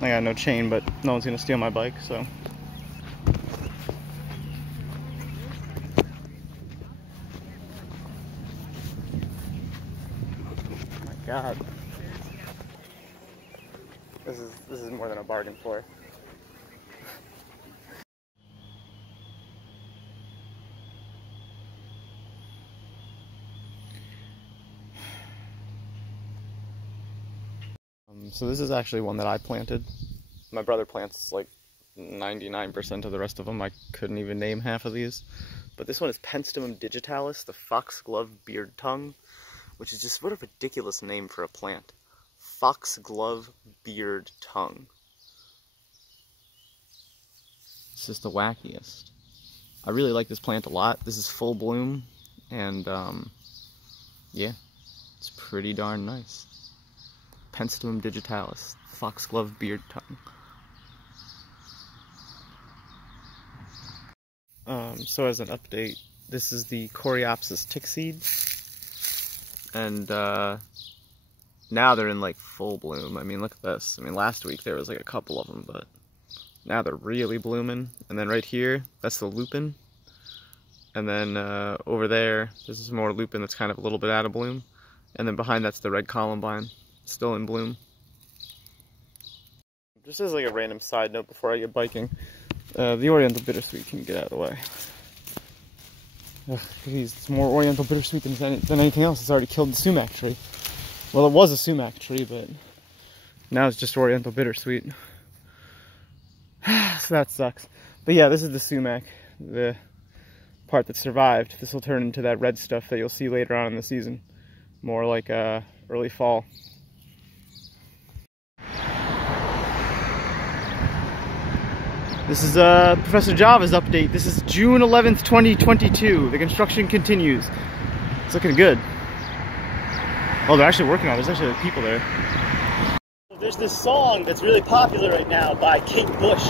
I got no chain, but no one's gonna steal my bike, so. Oh my God. This is more than a bargain floor. So this is actually one that I planted. My brother plants like 99% of the rest of them. I couldn't even name half of these. But this one is Penstemon digitalis, the foxglove beard tongue, which is just what a ridiculous name for a plant. Foxglove beard tongue. It's just the wackiest. I really like this plant a lot. This is full bloom, and yeah, it's pretty darn nice. Penstemon digitalis, foxglove beard tongue. So as an update, this is the Coreopsis tick seed, and now they're in like full bloom. I mean, look at this. I mean, last week there was like a couple of them, but now they're really blooming. And then right here, that's the lupin, and then over there, this is more lupin that's kind of a little bit out of bloom, and then behind that's the red columbine. Still in bloom. Just as like a random side note before I get biking, the Oriental Bittersweet can get out of the way. Ugh, geez, it's more Oriental Bittersweet than anything else. It's already killed the sumac tree. Well, it was a sumac tree, but now it's just Oriental Bittersweet. So that sucks. But yeah, this is the sumac, the part that survived. This will turn into that red stuff that you'll see later on in the season. More like early fall. This is Professor Java's update. This is June 11th, 2022. The construction continues. It's looking good. Oh, they're actually working on it. There's actually like people there. There's this song that's really popular right now by Kate Bush,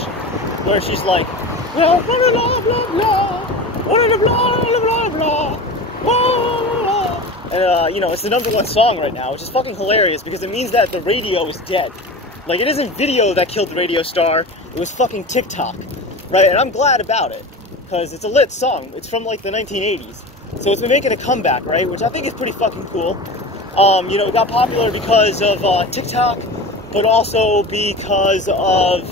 where she's like, blah, blah, blah, blah, blah, blah, blah, blah, blah. And, you know, it's the #1 song right now, which is fucking hilarious because it means that the radio is dead. Like, it isn't video that killed the radio star, it was fucking TikTok, right? And I'm glad about it, because it's a lit song. It's from, like, the 1980s. So it's been making a comeback, right? Which I think is pretty fucking cool. You know, it got popular because of TikTok, but also because of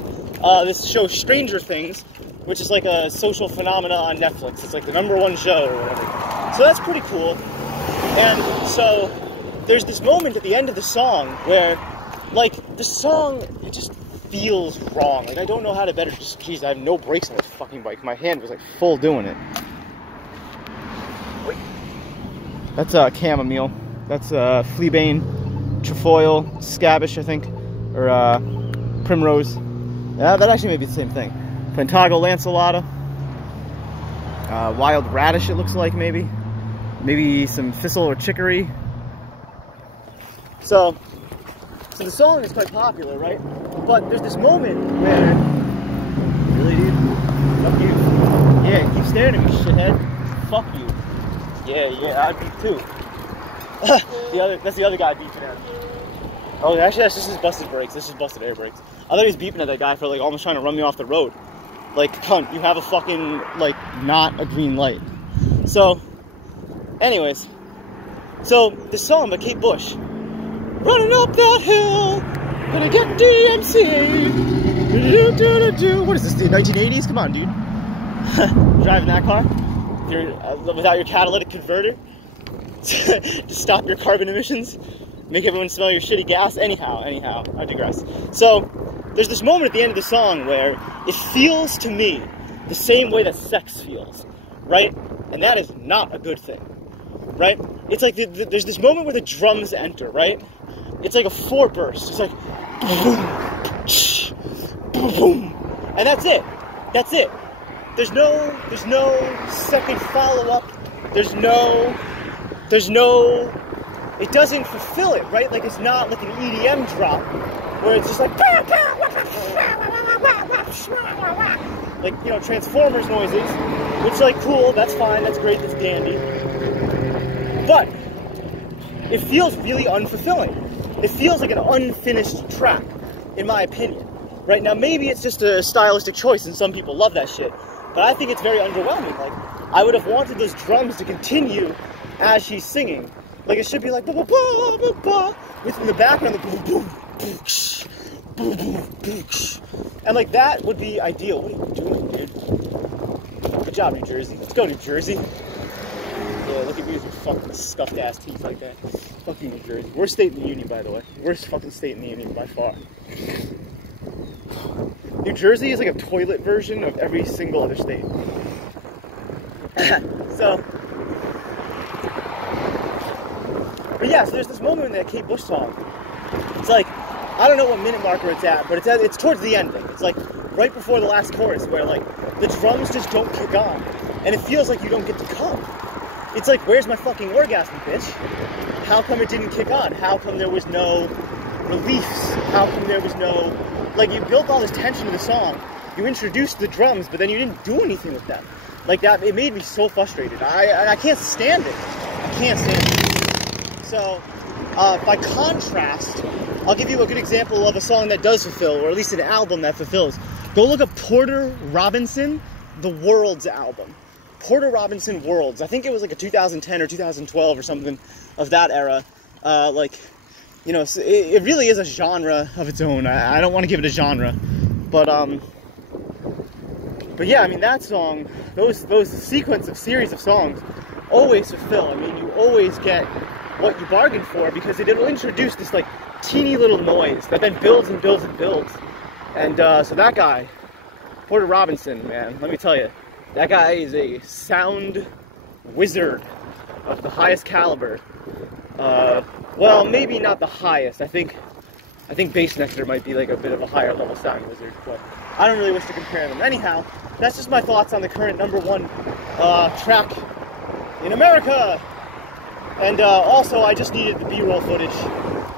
this show Stranger Things, which is like a social phenomena on Netflix. It's like the #1 show or whatever. So that's pretty cool. And so there's this moment at the end of the song where, like, the song, it just feels wrong. Like, I don't know how to better, just, geez, I have no brakes on this fucking bike. My hand was, like, full doing it. Wait. That's chamomile. That's fleabane, trefoil, scabish, I think, or primrose. Yeah, that actually may be the same thing. Pentago lanceolata. Wild radish, it looks like, maybe. Maybe some thistle or chicory. So the song is quite popular, right? But there's this moment where... Really, dude? Fuck you. Yeah, keep staring at me, shithead. Fuck you. Yeah, I'd beat too. That's the other guy beeping at him. Oh, actually, that's just his busted brakes. That's just busted air brakes. I thought he was beeping at that guy for, like, almost trying to run me off the road. Like, cunt, you have a fucking, like, not a green light. So, anyways. So, this song by Kate Bush. Running up that hill, gonna get DMCA. What is this, the 1980s? Come on, dude. Driving that car without your catalytic converter to stop your carbon emissions, make everyone smell your shitty gas. Anyhow, I digress. So, there's this moment at the end of the song where it feels to me the same way that sex feels, right? And that is not a good thing, right? It's like there's this moment where the drums enter, right? It's like a 4 burst. It's like boom, boom, boom, and that's it. That's it. There's no second follow-up. There's no. It doesn't fulfill it, right? Like, it's not like an EDM drop where it's just like you know, Transformers noises, which is like cool. That's fine. That's great. That's dandy. But it feels really unfulfilling. It feels like an unfinished track, in my opinion, Right now, maybe it's just a stylistic choice and some people love that shit, but I think it's very underwhelming. Like, I would have wanted those drums to continue as she's singing. Like, it should be like, ba ba ba ba ba, within the background, the boom boom boom, boom boom boom, and like that would be ideal. What are you doing, dude? Good job, New Jersey. Let's go, New Jersey. Yeah, look at me with your fucking scuffed ass teeth like that. Fuck you, New Jersey. Worst state in the union, by the way. Worst fucking state in the union by far. New Jersey is like a toilet version of every single other state. So, but yeah, so there's this moment in that Kate Bush song. It's like, I don't know what minute marker it's at, but it's towards the ending. It's like right before the last chorus where like the drums just don't kick on. And it feels like you don't get to come. It's like, where's my fucking orgasm, bitch? How come it didn't kick on? How come there was no reliefs? How come there was no... Like, you built all this tension to the song. You introduced the drums, but then you didn't do anything with them. Like that, it made me so frustrated. I can't stand it. I can't stand it. So, by contrast, I'll give you a good example of a song that does fulfill, or at least an album that fulfills. Go look up Porter Robinson, The World's album. Porter Robinson Worlds. I think it was like a 2010 or 2012 or something of that era. Like, you know, it really is a genre of its own. I don't want to give it a genre, but yeah, I mean, that song, those series of songs always fulfill. I mean, you always get what you bargained for because it'll introduce this like teeny little noise that then builds and builds and builds. And so that guy, Porter Robinson, man, let me tell you, that guy is a sound wizard of the highest caliber. Well, maybe not the highest. I think Bass Nectar might be like a bit of a higher level sound wizard, but I don't really wish to compare them. Anyhow, that's just my thoughts on the current #1 track in America. And also, I just needed the B-roll footage.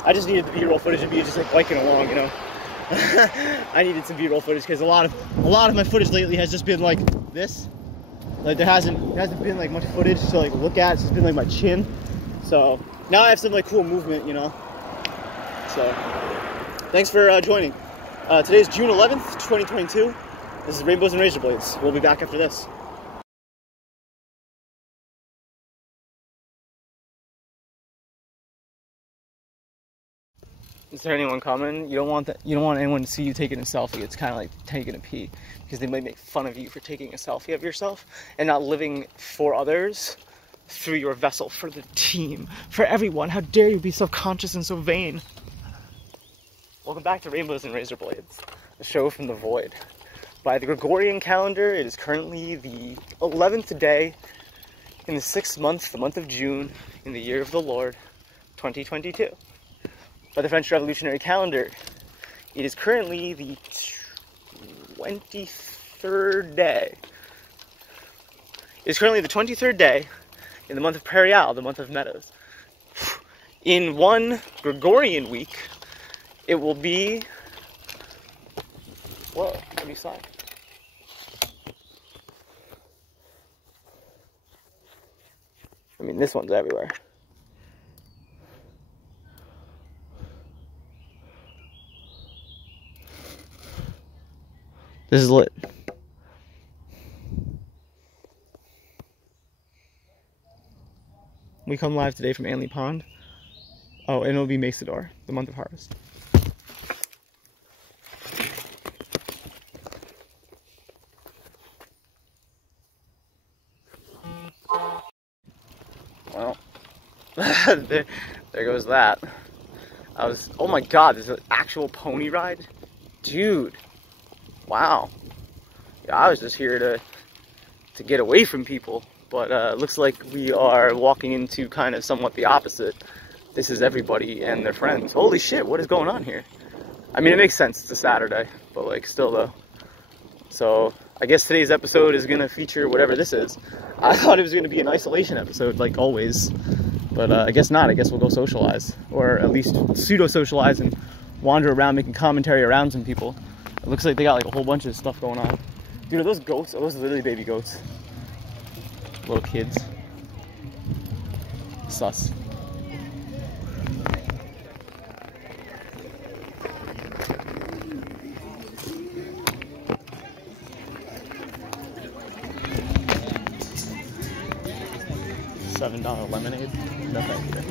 I just needed the B-roll footage of me just like biking along, you know. I needed some B-roll footage because a lot of my footage lately has just been like this. Like there hasn't been like much footage to like look at. It's just been like my chin. So now I have some like cool movement, you know. So thanks for joining. Today's June 11th, 2022. This is Rainbows and Razor Blades. We'll be back after this. Is there anyone coming? You don't want anyone to see you taking a selfie. It's kind of like taking a pee because they might make fun of you for taking a selfie of yourself and not living for others through your vessel, for the team, for everyone. How dare you be self-conscious and so vain? Welcome back to Rainbows and Razor Blades, a show from the void. By the Gregorian calendar, it is currently the 11th day in the 6th month, the month of June, in the year of the Lord, 2022. By the French Revolutionary calendar, it is currently the 23rd day. It is currently the 23rd day in the month of Prairial, the month of meadows. In one Gregorian week, it will be... Whoa, what do you say? I mean, this one's everywhere. This is lit. We come live today from Anley Pond. Oh, and it'll be Macedoor, the month of harvest. Well, there goes that. Oh my god, there's an actual pony ride? Dude. Wow. Yeah, I was just here to get away from people, but looks like we are walking into kind of somewhat the opposite. This is everybody and their friends. Holy shit, what is going on here? I mean, it makes sense, it's a Saturday, but like still though. So I guess today's episode is gonna feature whatever this is. I thought it was gonna be an isolation episode, like always, but I guess not. I guess we'll go socialize, or at least pseudo-socialize and wander around making commentary around some people. It looks like they got like a whole bunch of stuff going on. Dude, are those goats? Are those literally baby goats? Little kids. Sus. $7 lemonade. No thank you.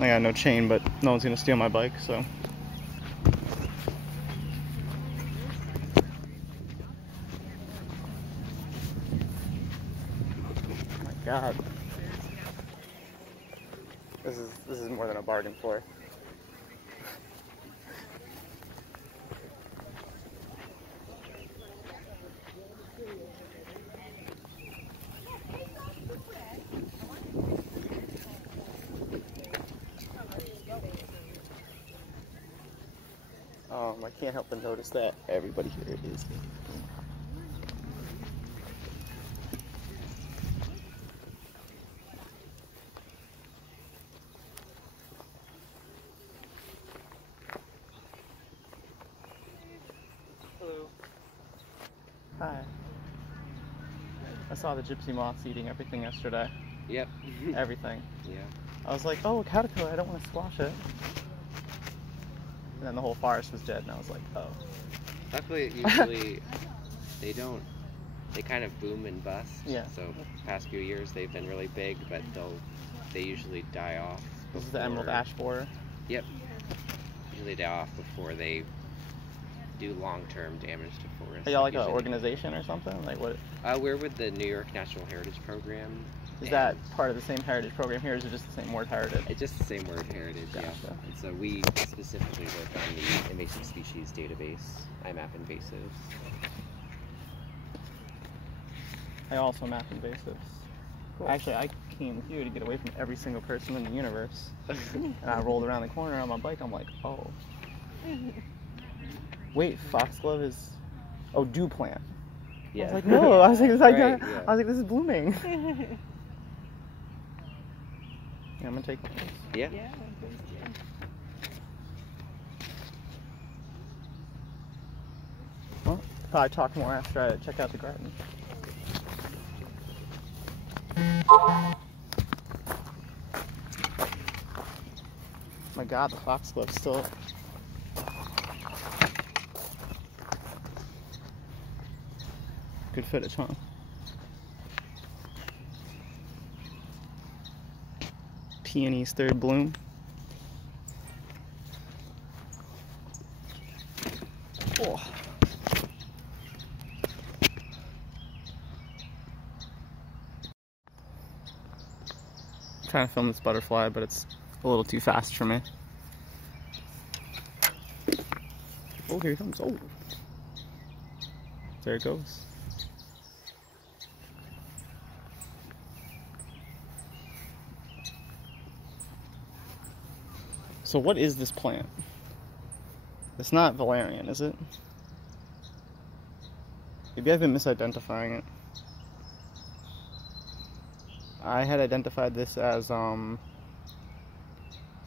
I got no chain, but no one's gonna steal my bike, so. Oh my God. This is more than a bargain floor. I can't help but notice that everybody here is. Hello. Hi. I saw the gypsy moths eating everything yesterday. Yep. Everything. Yeah. I was like, oh, a caterpillar, I don't want to squash it. And then the whole forest was dead, and I was like, oh. Luckily, usually they kind of boom and bust. Yeah. So the past few years they've been really big, but they usually die off. This is the emerald ash borer. Yep. Usually die off before they do long-term damage to forests. Are y'all like an organization or something? Like what? We're with the New York Natural Heritage Program. Is that part of the same heritage program here, or is it just the same word heritage? It's just the same word heritage, Gotcha. yeah. And so we specifically work on the invasive species database, IMAP invasives. I also map invasives. Cool. Actually, I came with you to get away from every single person in the universe. And I rolled around the corner on my bike, I'm like, oh. Wait, foxglove is... Oh, dew plant. Yeah. I was like, no, I was like, Right, yeah. I was like, this is blooming. Yeah, I'm gonna take this. Yeah. Yeah. Well, probably talk more after I check out the garden. My God, the foxglove's still. Good footage, huh? Peony's third bloom. Oh. I'm trying to film this butterfly, but it's a little too fast for me. Oh, here it comes. Oh. There it goes. So what is this plant? It's not valerian, is it? Maybe I've been misidentifying it. I had identified this as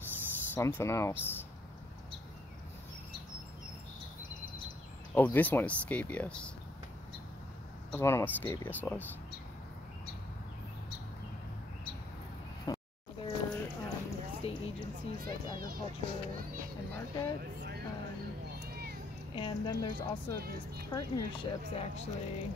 something else. Oh, this one is scabious. I was wondering what scabious was. Other state agencies like agriculture and markets. And then there's also these partnerships actually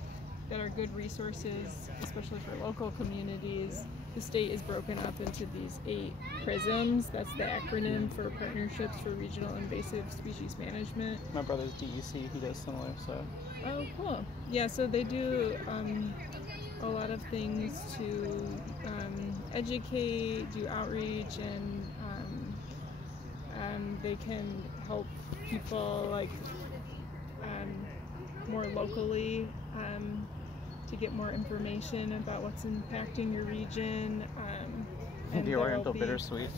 that are good resources, especially for local communities. The state is broken up into these 8 PRISMs. That's the acronym for Partnerships for Regional Invasive Species Management. My brother's DEC, he does similar, so. Oh, cool. Yeah, so they do a lot of things to educate, do outreach, and they can help people like more locally to get more information about what's impacting your region. And The Oriental bittersweet.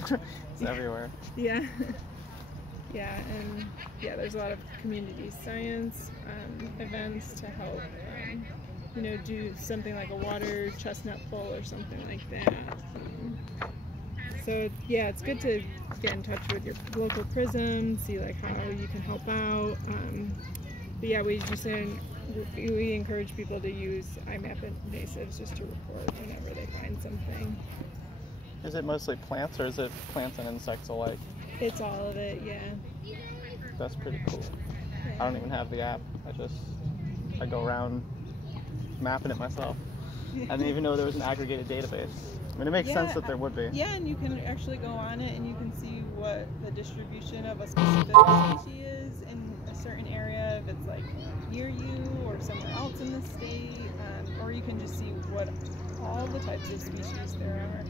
It's everywhere. Yeah. Yeah, and yeah, there's a lot of community science events to help, you know, do something like a water chestnut pull or something like that. So yeah, it's good to get in touch with your local PRISM, see like how you can help out. But yeah, we just we encourage people to use IMAP invasives just to report whenever they find something. Is it mostly plants, or is it plants and insects alike? It's all of it, yeah. That's pretty cool. I don't even have the app. I go around mapping it myself. I didn't even know there was an aggregated database. I mean, it makes sense that there would be. Yeah, and you can actually go on it and you can see what the distribution of a specific species is in a certain area, if it's like near you or somewhere else in the state, or you can just see what all the types of species there are.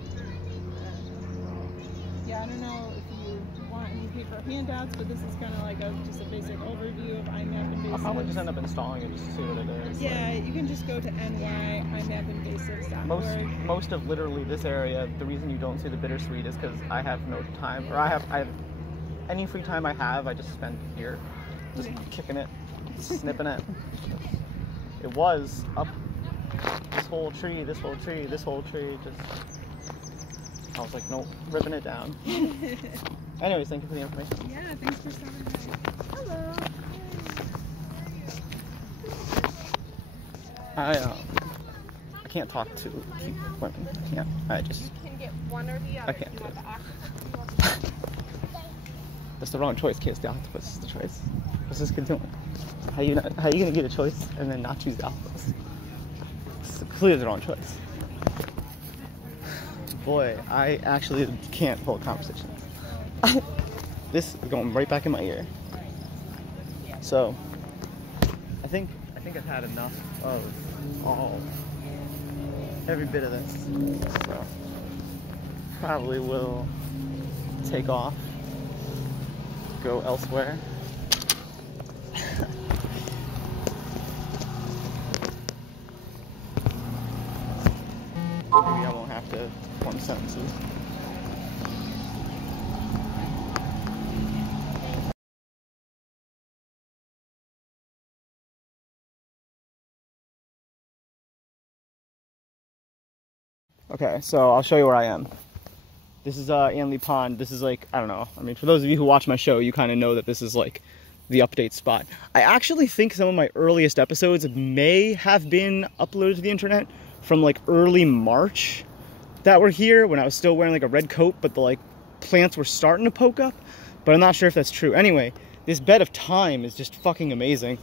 Yeah, I don't know if you want any paper handouts, but this is kind of like just a basic overview of IMAP invasives. I'll probably just end up installing it just to see what it is. Yeah, you can just go to nyimappinvasives.org. Most of literally this area, the reason you don't see the bittersweet is because I have no time, or I have any free time I have, I just spend here, just kicking it, snipping it. It was up this whole tree, this whole tree, this whole tree, just. I was like, nope, ripping it down. Anyways, thank you for the information. Yeah, thanks for stopping by. Hello. I can't talk to women. Yeah, I just. You can get one or the other. I can't You do want it. the octopus? That's the wrong choice, kids. The octopus is the choice. What's this kid doing? How you gonna get a choice and then not choose the octopus? It's clearly the wrong choice. Boy, I actually can't hold conversations. This is going right back in my ear. So, I think I've had enough of every bit of this. So, probably will take off, go elsewhere. Maybe I won't have to form sentences. Okay, so I'll show you where I am. This is Anley Pond. This is like, I don't know. I mean, for those of you who watch my show, you kind of know that this is like the update spot. I actually think some of my earliest episodes may have been uploaded to the internet from like early March that were here when I was still wearing like a red coat, but the like plants were starting to poke up, but I'm not sure if that's true. Anyway, this bed of thyme is just fucking amazing.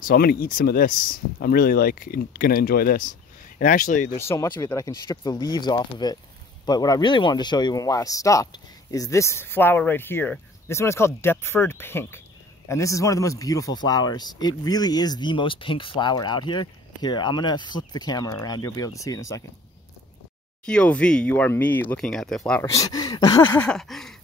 So I'm gonna eat some of this. I'm really like gonna enjoy this. And actually there's so much of it that I can strip the leaves off of it. But what I really wanted to show you and why I stopped is this flower right here. This one is called Deptford Pink. And this is one of the most beautiful flowers. It really is the most pink flower out here. Here, I'm gonna flip the camera around. You'll be able to see it in a second. POV, you are me looking at the flowers.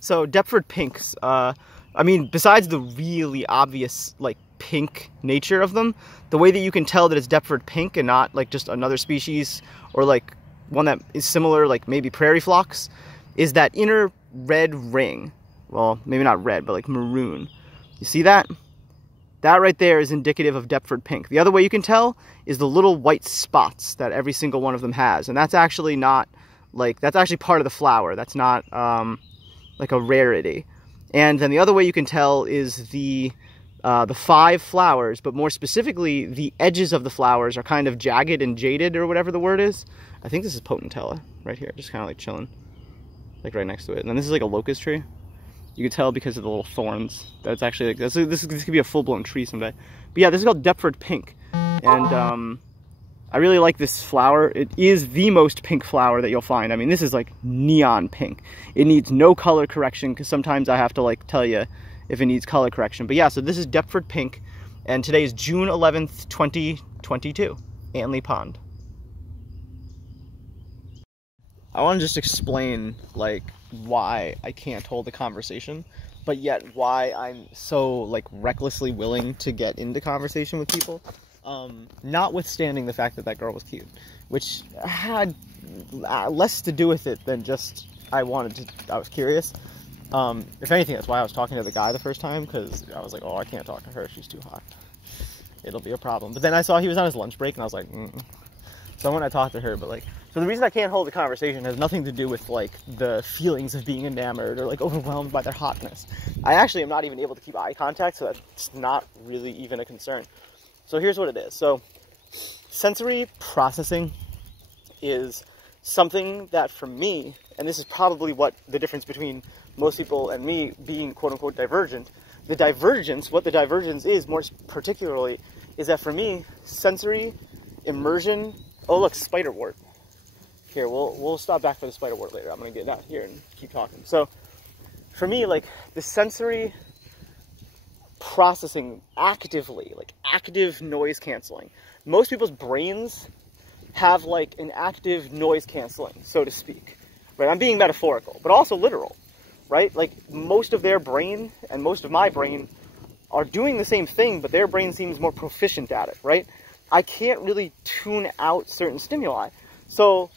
So Deptford Pinks, I mean, besides the really obvious like pink nature of them, the way that you can tell that it's Deptford Pink and not like just another species or like one that is similar, like maybe prairie phlox, is that inner red ring. Well, maybe not red, but like maroon. You see that? That right there is indicative of Deptford Pink. The other way you can tell is the little white spots that every single one of them has. And that's actually not, like, that's actually part of the flower. That's not, like, a rarity. And then the other way you can tell is the 5 flowers, but more specifically, the edges of the flowers are kind of jagged and jaded, or whatever the word is. I think this is potentilla right here, just kind of like chilling, like right next to it. And then this is like a locust tree. You can tell because of the little thorns that it's actually like this could be a full-blown tree someday. But yeah, this is called Deptford Pink, and I really like this flower. It is the most pink flower that you'll find. I mean, this is like neon pink. It needs no color correction because sometimes I have to like tell you if it needs color correction. But yeah, so this is Deptford Pink, and today is June 11th, 2022, Anley Pond. I want to just explain like why I can't hold a conversation, but yet why I'm so like recklessly willing to get into conversation with people, notwithstanding the fact that that girl was cute, which had less to do with it than just I was curious. If anything, that's why I was talking to the guy the first time, because I was like, oh, I can't talk to her, she's too hot, it'll be a problem. But then I saw he was on his lunch break and I was like, So when I talked to her, but like, so the reason I can't hold a conversation has nothing to do with like the feelings of being enamored or like overwhelmed by their hotness. I actually am not even able to keep eye contact, so that's not really even a concern. So here's what it is. So sensory processing is something that for me, and this is probably what the difference between most people and me being quote-unquote divergent, what the divergence is more particularly, is that for me, sensory immersion, oh look, spiderwort. Here, we'll stop back for the spiderwort later. I'm gonna get out here and keep talking. So for me, like the sensory processing actively, like active noise canceling, most people's brains have like an active noise canceling, so to speak, right? I'm being metaphorical, but also literal, right? Like most of their brain and most of my brain are doing the same thing, but their brain seems more proficient at it, right? I can't really tune out certain stimuli. So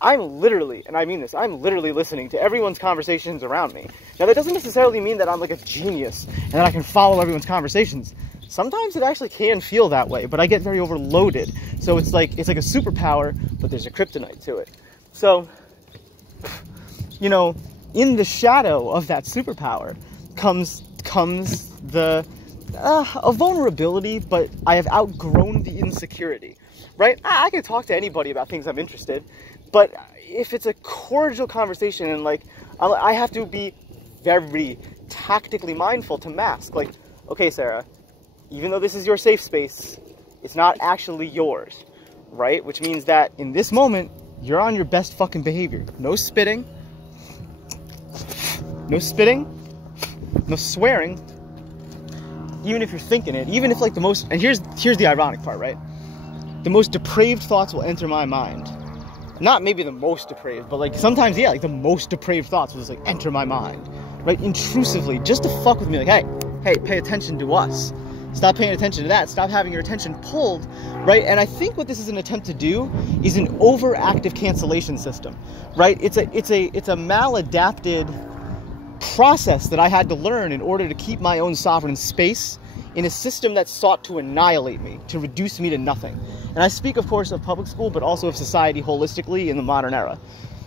I'm literally, and I mean this, I'm literally listening to everyone's conversations around me. Now that doesn't necessarily mean that I'm like a genius and that I can follow everyone's conversations. Sometimes it actually can feel that way, but I get very overloaded. So it's like a superpower, but there's a kryptonite to it. So, you know, in the shadow of that superpower comes a vulnerability, but I have outgrown the insecurity, right? I can talk to anybody about things I'm interested, but if it's a cordial conversation and like, I have to be very tactically mindful to mask, like, okay, Sarah, even though this is your safe space, it's not actually yours, right? Which means that in this moment, you're on your best fucking behavior. No spitting, no swearing, even if you're thinking it, even if like the most, and here's the ironic part, right? The most depraved thoughts will enter my mind. Not maybe the most depraved, but like sometimes, yeah, like the most depraved thoughts will just like enter my mind, right? Intrusively, just to fuck with me, like, hey, pay attention to us. Stop paying attention to that. Stop having your attention pulled, right? And I think what this is an attempt to do is an overactive cancellation system, right? It's a maladapted process that I had to learn in order to keep my own sovereign space in a system that sought to annihilate me, to reduce me to nothing. And I speak, of course, of public school, but also of society holistically in the modern era,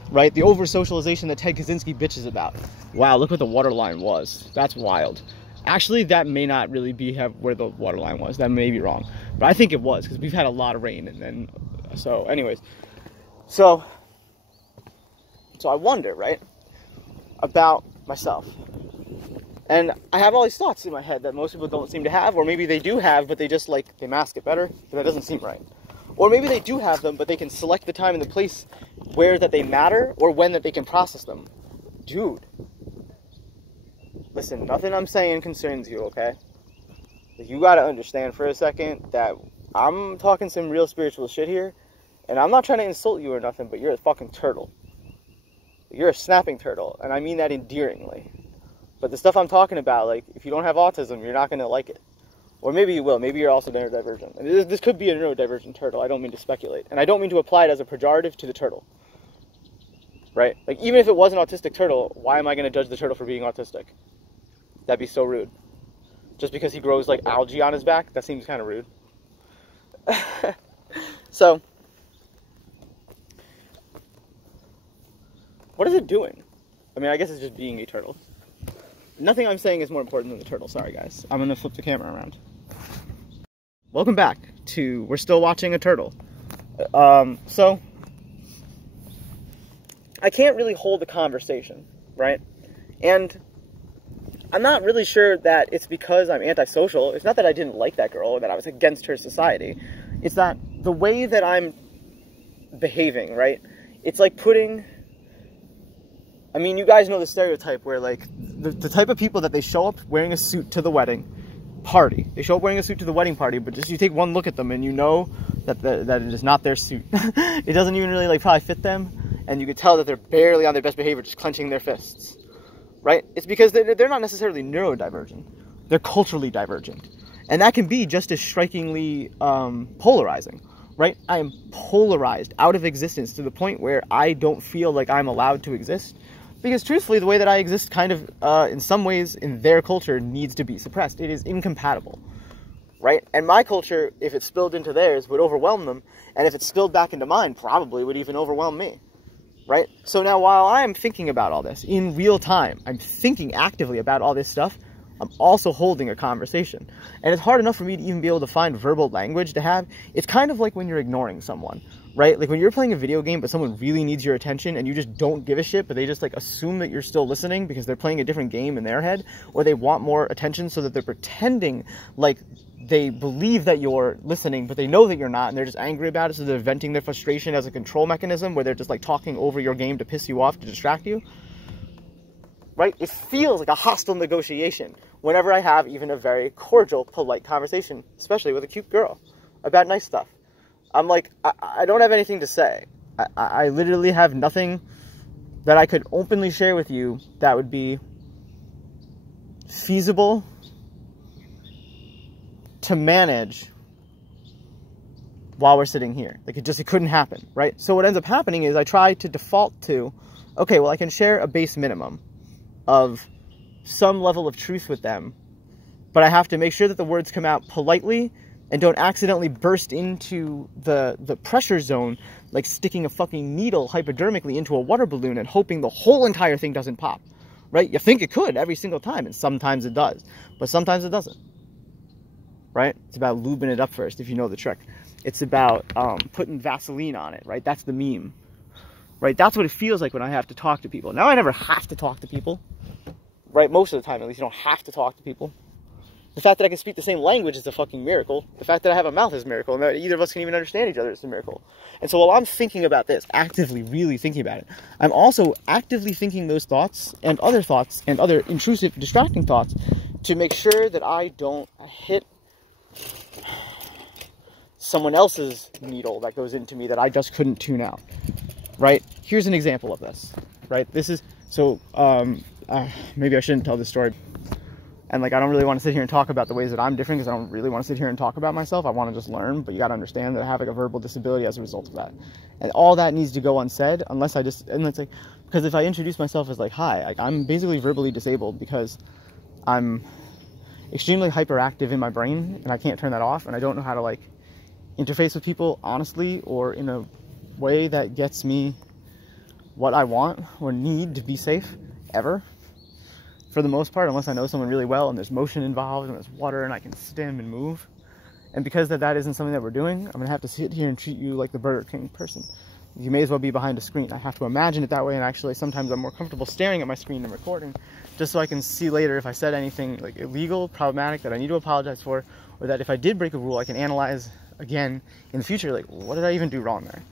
right? The over-socialization that Ted Kaczynski bitches about. Wow, look what the waterline was. That's wild. Actually, that may not really be where the water line was. That may be wrong. But I think it was, because we've had a lot of rain. And then, so anyways. So I wonder, right, about myself. And I have all these thoughts in my head that most people don't seem to have, or maybe they do have, but they just, like, they mask it better, but that doesn't seem right. Or maybe they do have them, but they can select the time and the place where that they matter, or when that they can process them. Dude. Listen, nothing I'm saying concerns you, okay? You gotta understand for a second that I'm talking some real spiritual shit here, and I'm not trying to insult you or nothing, but you're a fucking turtle. You're a snapping turtle, and I mean that endearingly. But the stuff I'm talking about, like, if you don't have autism, you're not gonna like it. Or maybe you will. Maybe you're also neurodivergent. And this could be a neurodivergent turtle. I don't mean to speculate. And I don't mean to apply it as a pejorative to the turtle. Right? Like, even if it was an autistic turtle, why am I gonna judge the turtle for being autistic? That'd be so rude. Just because he grows, like, algae on his back? That seems kind of rude. So, what is it doing? I mean, I guess it's just being a turtle. Nothing I'm saying is more important than the turtle. Sorry, guys. I'm going to flip the camera around. Welcome back to We're Still Watching a Turtle. So, I can't really hold a conversation, right? And I'm not really sure that it's because I'm antisocial. It's not that I didn't like that girl or that I was against her society. It's that the way that I'm behaving, right? It's like putting... I mean, you guys know the stereotype where, like, the type of people that they show up wearing a suit to the wedding party. They show up wearing a suit to the wedding party, but just you take one look at them and you know that it is not their suit. It doesn't even really, like, probably fit them, and you can tell that they're barely on their best behavior, just clenching their fists. Right? It's because they're not necessarily neurodivergent. They're culturally divergent. And that can be just as strikingly polarizing. Right? I am polarized out of existence to the point where I don't feel like I'm allowed to exist. Because truthfully, the way that I exist kind of, in some ways, in their culture, needs to be suppressed. It is incompatible. Right? And my culture, if it spilled into theirs, would overwhelm them. And if it spilled back into mine, probably would even overwhelm me. Right? So now while I'm thinking about all this in real time, I'm thinking actively about all this stuff, I'm also holding a conversation. And it's hard enough for me to even be able to find verbal language to have. It's kind of like when you're ignoring someone, right? Like when you're playing a video game but someone really needs your attention and you just don't give a shit, but they just like assume that you're still listening because they're playing a different game in their head, or they want more attention so that they're pretending like they believe that you're listening, but they know that you're not, and they're just angry about it, so they're venting their frustration as a control mechanism where they're just like talking over your game to piss you off, to distract you. Right? It feels like a hostile negotiation whenever I have even a very cordial, polite conversation, especially with a cute girl, about nice stuff. I'm like, I don't have anything to say. I literally have nothing that I could openly share with you that would be feasible to manage while we're sitting here. Like it couldn't happen, right? So what ends up happening is I try to default to, okay, well I can share a base minimum of some level of truth with them, but I have to make sure that the words come out politely and don't accidentally burst into the pressure zone, like sticking a fucking needle hypodermically into a water balloon and hoping the whole entire thing doesn't pop, right? You think it could every single time, and sometimes it does, but sometimes it doesn't, right? It's about lubing it up first, if you know the trick. It's about putting Vaseline on it, right? That's the meme, right? That's what it feels like when I have to talk to people. Now I never have to talk to people, right? Most of the time, at least, you don't have to talk to people. The fact that I can speak the same language is a fucking miracle. The fact that I have a mouth is a miracle. And that either of us can even understand each other is a miracle. And so while I'm thinking about this, actively, really thinking about it, I'm also actively thinking those thoughts and other intrusive, distracting thoughts to make sure that I don't hit someone else's needle that goes into me that I just couldn't tune out, right? Here's an example of this, right? This is, so, maybe I shouldn't tell this story. And like, I don't really want to sit here and talk about the ways that I'm different because I don't really want to sit here and talk about myself. I want to just learn, but you got to understand that I have like a verbal disability as a result of that. And all that needs to go unsaid unless and it's like, because if I introduce myself as like, hi, like, I'm basically verbally disabled because I'm extremely hyperactive in my brain and I can't turn that off, and I don't know how to like interface with people honestly or in a way that gets me what I want or need to be safe ever. For the most part, unless I know someone really well and there's motion involved and there's water and I can stim and move. And because that isn't something that we're doing, I'm going to have to sit here and treat you like the Burger King person. You may as well be behind a screen. I have to imagine it that way, and actually sometimes I'm more comfortable staring at my screen than recording, just so I can see later if I said anything like illegal, problematic, that I need to apologize for, or that if I did break a rule, I can analyze again in the future, like, what did I even do wrong there?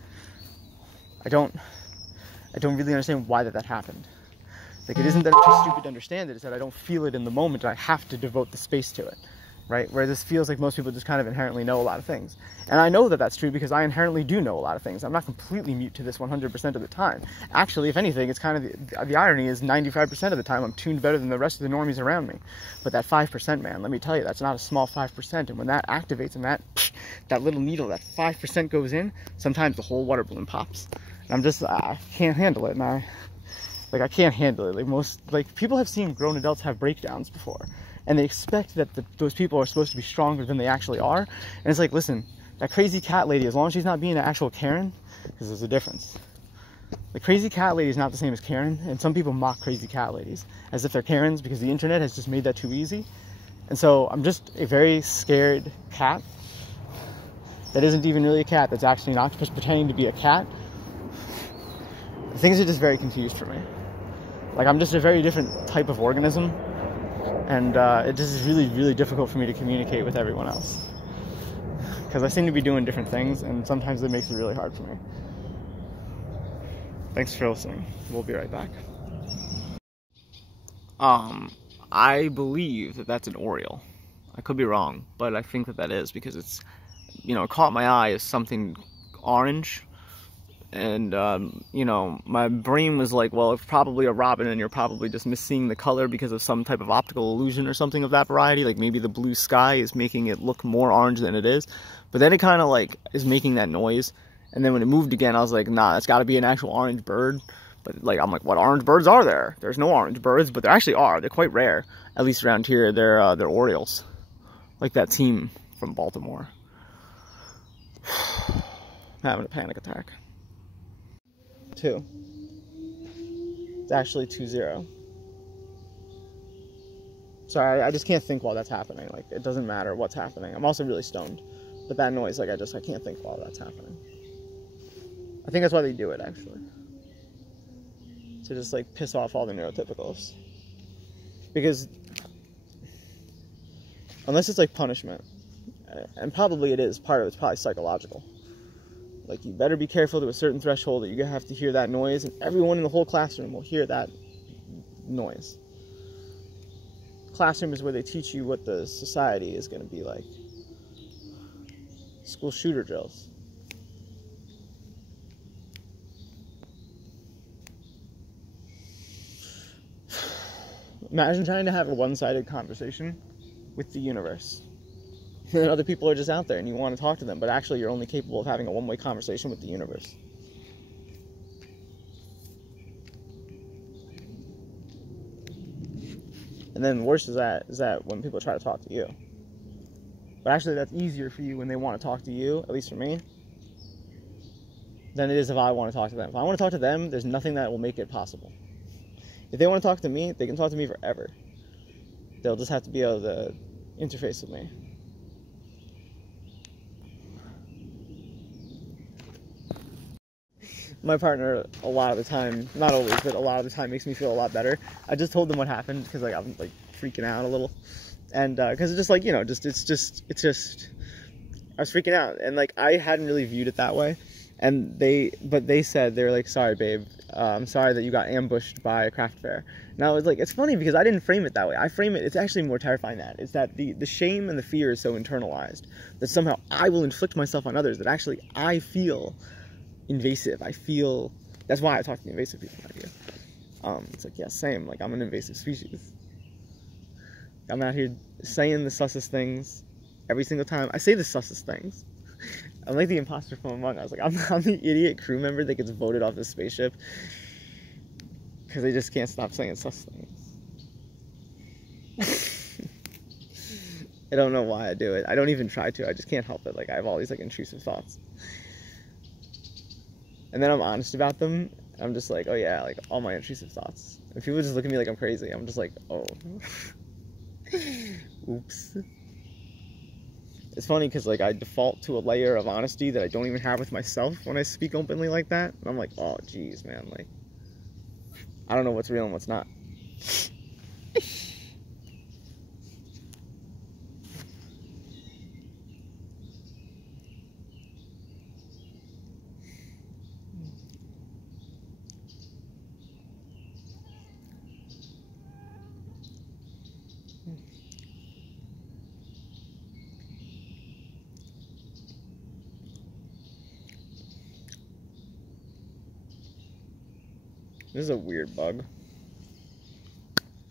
I don't really understand why that happened. Like, it isn't that I'm too stupid to understand it, it's that I don't feel it in the moment, and I have to devote the space to it, right? Where this feels like most people just kind of inherently know a lot of things. And I know that that's true because I inherently do know a lot of things. I'm not completely mute to this 100% of the time. Actually, if anything, it's kind of, the irony is 95% of the time I'm tuned better than the rest of the normies around me. But that 5%, man, let me tell you, that's not a small 5%. And when that activates and that little needle, that 5% goes in, sometimes the whole water balloon pops. And I can't handle it, and I can't handle it. People have seen grown adults have breakdowns before, and they expect that those people are supposed to be stronger than they actually are. And it's like, listen, that crazy cat lady, as long as she's not being an actual Karen, because there's a difference. The crazy cat lady is not the same as Karen, and some people mock crazy cat ladies as if they're Karens because the internet has just made that too easy. And so I'm just a very scared cat that isn't even really a cat, that's actually an octopus pretending to be a cat. Things are just very confused for me. Like, I'm just a very different type of organism, and it just is really, really difficult for me to communicate with everyone else. Because I seem to be doing different things, and sometimes it makes it really hard for me. Thanks for listening. We'll be right back. I believe that that's an Oriole. I could be wrong, but I think that is because it's, it caught my eye as something orange. And, my brain was like, well, it's probably a robin and you're probably just misseeing the color because of some type of optical illusion or something of that variety. Like maybe the blue sky is making it look more orange than it is. But then it kind of like is making that noise. And then when it moved again, I was like, nah, it's got to be an actual orange bird. But like, I'm like, what orange birds are there? There's no orange birds, but there actually are. They're quite rare. At least around here, they're Orioles. Like that team from Baltimore. I'm having a panic attack. 2. It's actually 2-0. Sorry, I just can't think while that's happening. Like, it doesn't matter what's happening. I'm also really stoned. But that noise, like, I can't think while that's happening. I think that's why they do it, actually. To just, like, piss off all the neurotypicals. Because, unless it's, like, punishment, and probably it is, part of it's probably psychological. Like, you better be careful to a certain threshold, or you're gonna have to hear that noise, and everyone in the whole classroom will hear that noise. Classroom is where they teach you what the society is going to be like. School shooter drills. Imagine trying to have a one-sided conversation with the universe. And other people are just out there and you want to talk to them, but actually you're only capable of having a one-way conversation with the universe. And then worse is that when people try to talk to you. But actually that's easier for you when they want to talk to you, at least for me, than it is if I want to talk to them. If I want to talk to them, there's nothing that will make it possible. If they want to talk to me, they can talk to me forever. They'll just have to be able to interface with me. My partner, a lot of the time, not always, but a lot of the time makes me feel a lot better. I just told them what happened because like I'm like freaking out a little, and because it's just like, you know, it's just I was freaking out, and like I hadn't really viewed it that way, and they said, they were like, sorry babe, I'm sorry that you got ambushed by a craft fair. And I was like, it's funny because I didn't frame it that way. I frame it, it's actually more terrifying than that. It's that the shame and the fear is so internalized that somehow I will inflict myself on others, that actually I feel invasive. I feel, that's why I talk to the invasive people idea. It's like, yeah, same, like I'm an invasive species. I'm out here saying the sussest things every single time. I say the sussest things. I'm like the imposter from Among Us. Like I'm the idiot crew member that gets voted off the spaceship because they just can't stop saying sus things. I don't know why I do it. I don't even try to. I just can't help it. Like I have all these like intrusive thoughts. And then I'm honest about them. I'm just like, oh yeah, like all my intrusive thoughts. And people just look at me like I'm crazy. I'm just like, oh. Oops. It's funny because like I default to a layer of honesty that I don't even have with myself when I speak openly like that. And I'm like, oh geez, man, like I don't know what's real and what's not. This is a weird bug.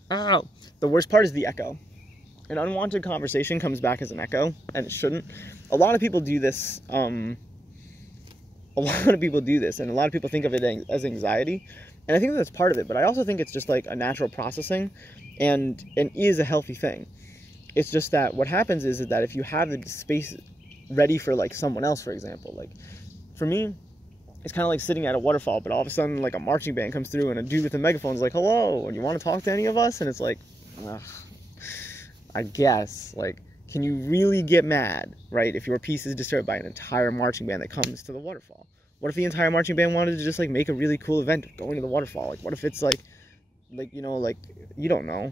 Oh, the worst part is the echo. An unwanted conversation comes back as an echo, and it shouldn't. A lot of people do this. And a lot of people think of it as anxiety, and I think that's part of it. But I also think it's just like a natural processing, and is a healthy thing. It's just that what happens is that if you have the space ready for like someone else, for example, like for me, it's kind of like sitting at a waterfall, but all of a sudden, like, a marching band comes through, and a dude with a megaphone is like, hello, and you want to talk to any of us? And it's like, ugh, I guess, like, can you really get mad, right, if your peace is disturbed by an entire marching band that comes to the waterfall? What if the entire marching band wanted to just, like, make a really cool event of going to the waterfall? Like, what if it's, like, you know, like, you don't know.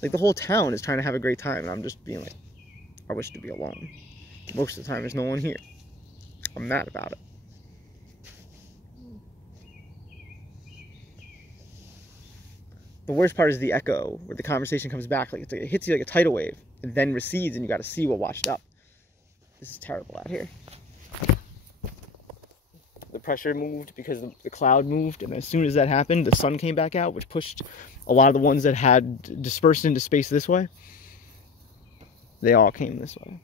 Like, the whole town is trying to have a great time, and I'm just being like, I wish to be alone. Most of the time, there's no one here. I'm mad about it. The worst part is the echo, where the conversation comes back, like it hits you like a tidal wave, and then recedes, and you got to see what washed up. This is terrible out here. The pressure moved because the cloud moved, and as soon as that happened, the sun came back out, which pushed a lot of the ones that had dispersed into space this way. They all came this way.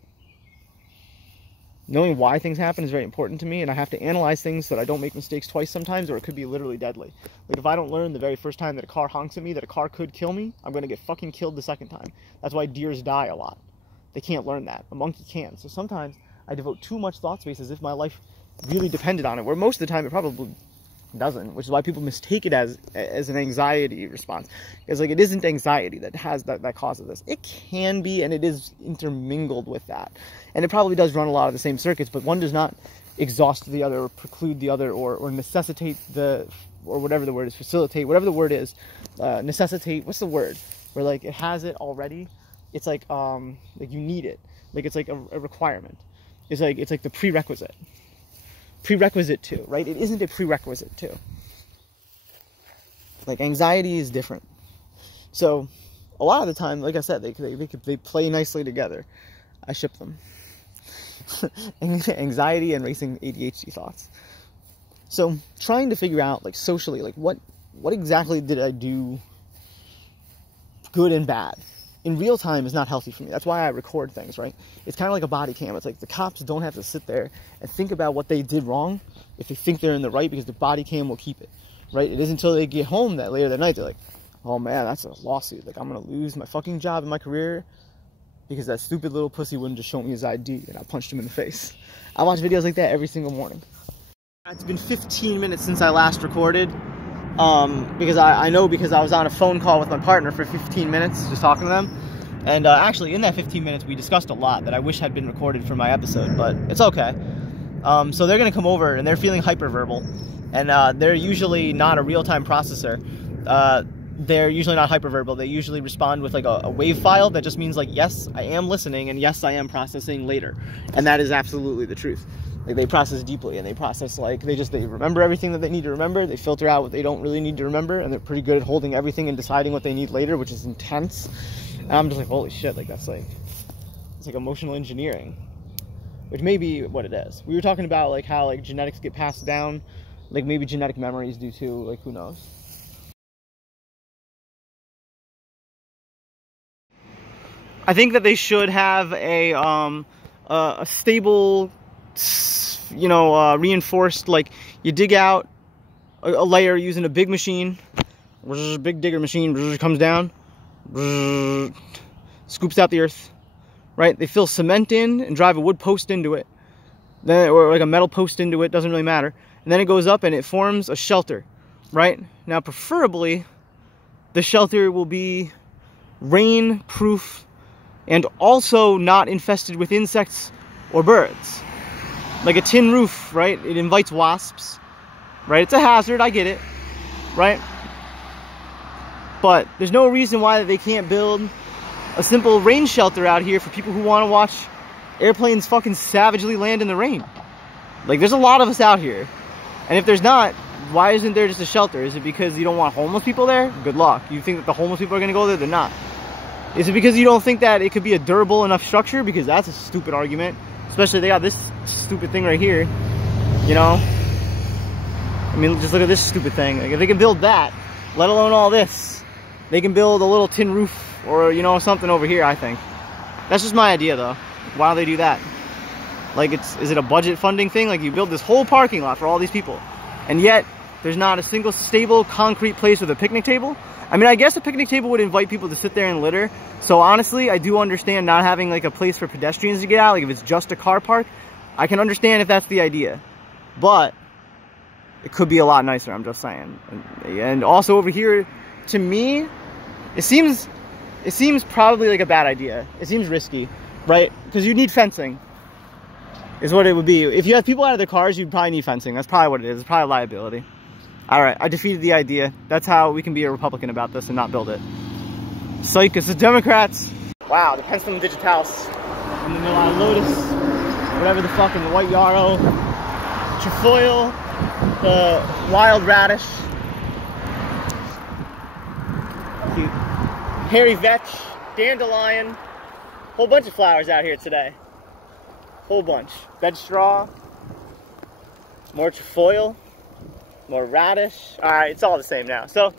Knowing why things happen is very important to me, and I have to analyze things so that I don't make mistakes twice sometimes, or it could be literally deadly. Like, if I don't learn the very first time that a car honks at me that a car could kill me, I'm going to get fucking killed the second time. That's why deers die a lot. They can't learn that. A monkey can. So sometimes I devote too much thought space as if my life really depended on it, where most of the time it probably doesn't, which is why people mistake it as an anxiety response. Because like it isn't anxiety that has that causes this. It can be, and it is intermingled with that, and it probably does run a lot of the same circuits, but one does not exhaust the other or preclude the other or necessitate the, or whatever the word is, facilitate, whatever the word is, necessitate, what's the word, where like it has it already. It's like you need it, like it's like a requirement. It's like the prerequisite to, right? It isn't a prerequisite to. Like anxiety is different. So a lot of the time, like I said, they play nicely together. I ship them. Anxiety and racing ADHD thoughts. So trying to figure out, like socially, like what exactly did I do good and bad in real time is not healthy for me. That's why I record things, right? It's kind of like a body cam. It's like the cops don't have to sit there and think about what they did wrong if they think they're in the right, because the body cam will keep it, right? It isn't until they get home that later that night they're like, oh man, that's a lawsuit. Like I'm going to lose my fucking job and my career because that stupid little pussy wouldn't just show me his ID and I punched him in the face. I watch videos like that every single morning. It's been 15 minutes since I last recorded. Because I know, because I was on a phone call with my partner for 15 minutes just talking to them, and actually in that 15 minutes we discussed a lot that I wish had been recorded for my episode, but it's okay. So they're gonna come over and they're feeling hyperverbal, and they're usually not a real-time processor. They're usually not hyperverbal. They usually respond with like a wave file that just means like, yes, I am listening, and yes, I am processing later, and that is absolutely the truth. Like they process deeply, and they process like they remember everything that they need to remember. They filter out what they don't really need to remember, and they're pretty good at holding everything and deciding what they need later, which is intense. And I'm just like, holy shit, like it's like emotional engineering, which may be what it is. We were talking about like how like genetics get passed down, like maybe genetic memories do too, like who knows. I think that they should have a stable, you know, reinforced, like you dig out a layer using a big machine, big digger machine, comes down, scoops out the earth, right? They fill cement in and drive a wood post into it, then, or like a metal post into it, doesn't really matter. And then it goes up and it forms a shelter, right? Now, preferably, the shelter will be rain-proof and also not infested with insects or birds. Like a tin roof, right? It invites wasps, right? It's a hazard, I get it, right? But there's no reason why they can't build a simple rain shelter out here for people who want to watch airplanes fucking savagely land in the rain. Like, there's a lot of us out here. And if there's not, why isn't there just a shelter? Is it because you don't want homeless people there? Good luck. You think that the homeless people are going to go there? They're not. Is it because you don't think that it could be a durable enough structure? Because that's a stupid argument. Especially they got this stupid thing right here, you know? I mean, just look at this stupid thing. Like, if they can build that, let alone all this, they can build a little tin roof or, you know, something over here, I think. That's just my idea, though. Why do they do that? Like, is it a budget funding thing? Like, you build this whole parking lot for all these people, and yet there's not a single stable concrete place with a picnic table? I mean, I guess a picnic table would invite people to sit there and litter. So honestly, I do understand not having like a place for pedestrians to get out. Like if it's just a car park, I can understand if that's the idea. But it could be a lot nicer, I'm just saying. And also over here, to me, it seems probably like a bad idea. It seems risky, right? Because you need fencing, is what it would be. If you have people out of their cars, you'd probably need fencing. That's probably what it is. It's probably a liability. All right, I defeated the idea. That's how we can be a Republican about this and not build it. Psych, it's the Democrats. Wow, the Pensum Digitalis. In the Milan Lotus, whatever the fuck, in the white yarrow, trefoil, the wild radish, cute, hairy vetch, dandelion, whole bunch of flowers out here today. Whole bunch. Veg straw, more trefoil, more radish. All right, it's all the same now. So,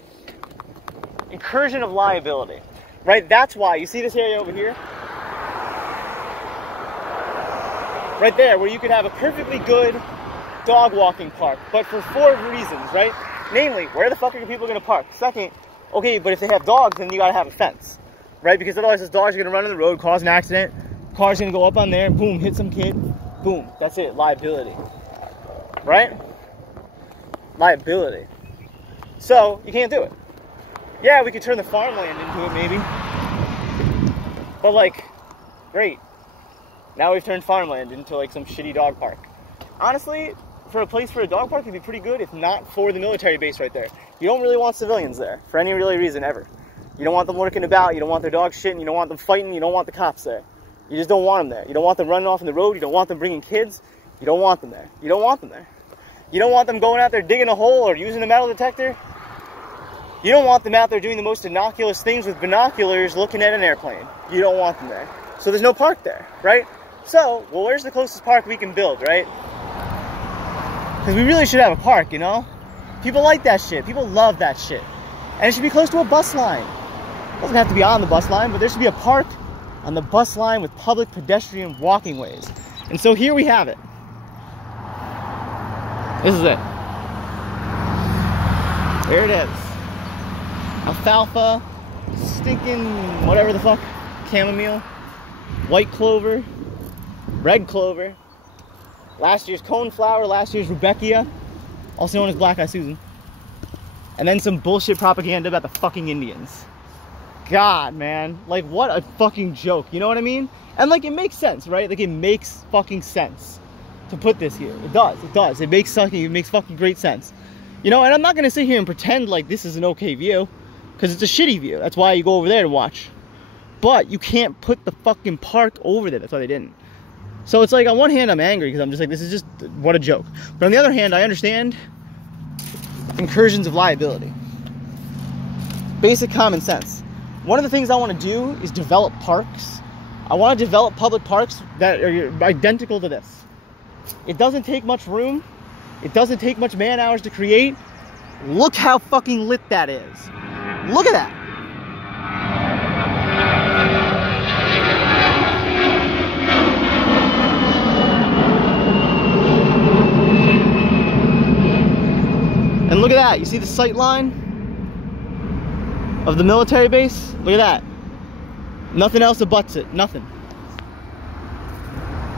incursion of liability, right? That's why, you see this area over here? Right there, where you could have a perfectly good dog walking park, but for 4 reasons, right? Namely, where the fuck are people gonna park? Second, okay, but if they have dogs, then you gotta have a fence, right? Because otherwise those dogs are gonna run in the road, cause an accident, car's gonna go up on there, boom, hit some kid, boom, that's it, liability, right? liability. So, you can't do it. Yeah, we could turn the farmland into it, maybe. But, like, great. Now we've turned farmland into, like, some shitty dog park. Honestly, for a place for a dog park, it'd be pretty good if not for the military base right there. You don't really want civilians there, for any really reason ever. You don't want them lurking about, you don't want their dogs shitting, you don't want them fighting, you don't want the cops there. You just don't want them there. You don't want them running off in the road, you don't want them bringing kids, you don't want them there. You don't want them there. You don't want them going out there digging a hole or using a metal detector. You don't want them out there doing the most innocuous things with binoculars looking at an airplane. You don't want them there. So there's no park there, right? So, well, where's the closest park we can build, right? Because we really should have a park, you know? People like that shit. People love that shit. And it should be close to a bus line. It doesn't have to be on the bus line, but there should be a park on the bus line with public pedestrian walking ways. And so here we have it. This is it. There it is. Alfalfa, stinking whatever the fuck, chamomile, white clover, red clover, last year's coneflower, last year's Rudbeckia, also known as Black Eye Susan, and then some bullshit propaganda about the fucking Indians. God, man, like what a fucking joke, you know what I mean? And like it makes sense, right? Like it makes fucking sense to put this here. It does, it does. It makes fucking great sense. You know, and I'm not gonna sit here and pretend like this is an okay view, because it's a shitty view. That's why you go over there to watch. But you can't put the fucking park over there. That's why they didn't. So it's like, on one hand, I'm angry because I'm just like, this is just, what a joke. But on the other hand, I understand incursions of liability. Basic common sense. One of the things I want to do is develop parks. I want to develop public parks that are identical to this. It doesn't take much room. It doesn't take much man hours to create. Look how fucking lit that is. Look at that. And look at that. You see the sight line of the military base? Look at that. Nothing else abuts it. Nothing.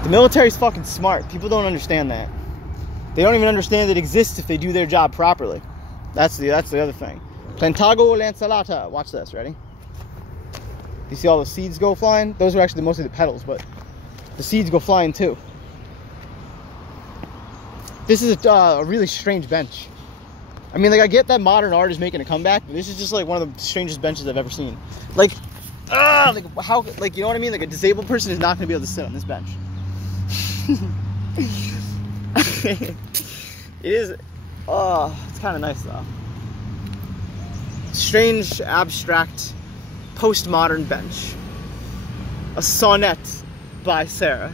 The military's fucking smart. People don't understand that. They don't even understand it exists if they do their job properly. That's the other thing. Plantago lancelata. Watch this. Ready? You see all the seeds go flying? Those are actually mostly the petals, but the seeds go flying too. This is a really strange bench. I mean, like, I get that modern art is making a comeback, but this is just like one of the strangest benches I've ever seen. Like, how, like, you know what I mean? Like, a disabled person is not going to be able to sit on this bench. It is, it's kind of nice though. Strange, abstract, postmodern bench. A sonnet by Sarah.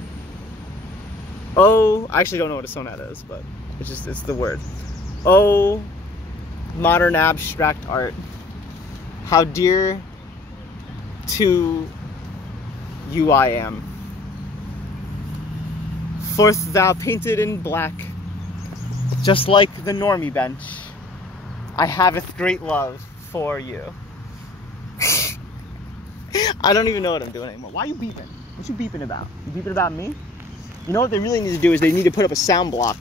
Oh, I actually don't know what a sonnet is, but it's the word. Oh, modern abstract art, how dear to you I am. Forth thou painted in black, just like the normie bench, I haveth great love for you. I don't even know what I'm doing anymore. Why are you beeping? What you beeping about? You beeping about me? You know what they really need to do is they need to put up a sound block.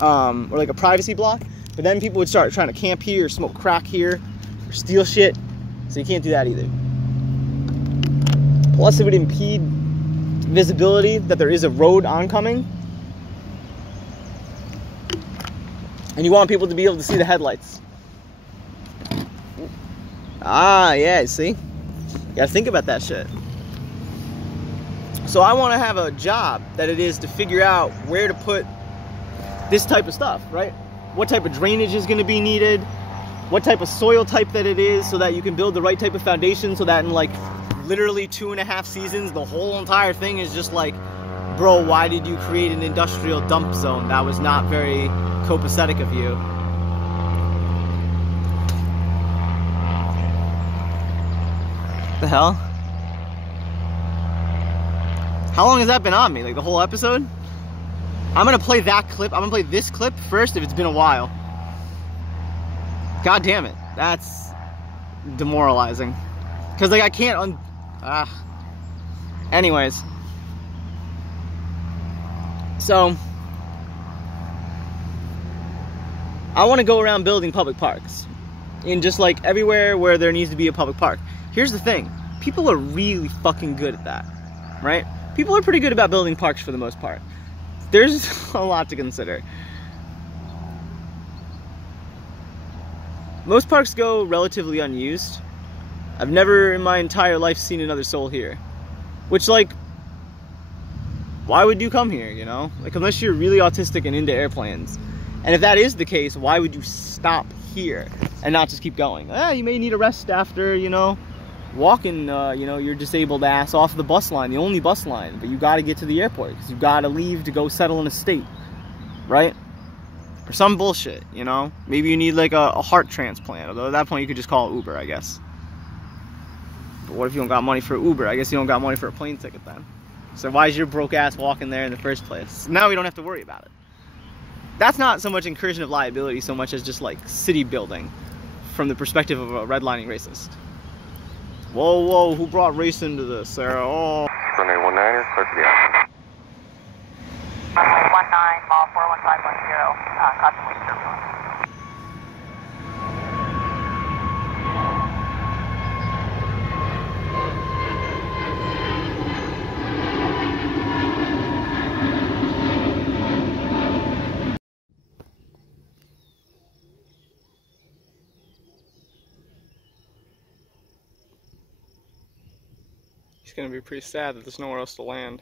Or like a privacy block. But then people would start trying to camp here, or smoke crack here, or steal shit. So you can't do that either. Plus it would impede visibility that there is a road oncoming. And you want people to be able to see the headlights. Ah, yeah, see? You gotta think about that shit. So I want to have a job that it is to figure out where to put this type of stuff, right? What type of drainage is going to be needed, what type of soil type that it is, so that you can build the right type of foundation, so that in like literally 2.5 seasons, the whole entire thing is just like, bro, why did you create an industrial dump zone? That was not very copacetic of you. What the hell? How long has that been on me? Like the whole episode? I'm gonna play that clip. I'm gonna play this clip first if it's been a while. God damn it. That's demoralizing. Cause like I can't anyways. So I want to go around building public parks. In just like everywhere where there needs to be a public park. Here's the thing. People are really fucking good at that. Right? People are pretty good about building parks for the most part. There's a lot to consider. Most parks go relatively unused. I've never in my entire life seen another soul here. Which, like, why would you come here, you know? Like, unless you're really autistic and into airplanes. And if that is the case, why would you stop here and not just keep going? You may need a rest after, you know, walking, you know, your disabled ass off the bus line, the only bus line. But you gotta get to the airport because you gotta leave to go settle in a state, right? Or some bullshit, you know? Maybe you need like a heart transplant, although at that point you could just call it Uber, I guess. But what if you don't got money for Uber? I guess you don't got money for a plane ticket then. So why is your broke ass walking there in the first place? Now we don't have to worry about it. That's not so much incursion of liability so much as just like city building from the perspective of a redlining racist. Whoa, whoa, who brought race into this, Sarah? Oh. 1819, clear for the action. 19, mall 41510, constantly turbulent. It's gonna be pretty sad that there's nowhere else to land.